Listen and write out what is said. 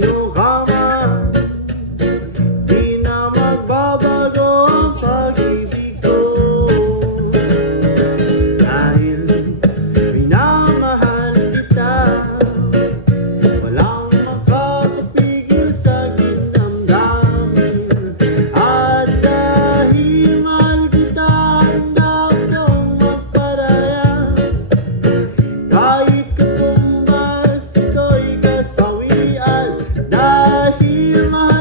sino ka man, di na magbabago ang pag-ibig ko. Dahil minamahal kita, walang makakapigil sa aking damdamin. At dahil mahal kita, handa akong magparaya. Kahit katumbas, ito'y kasawian. Dahil mahal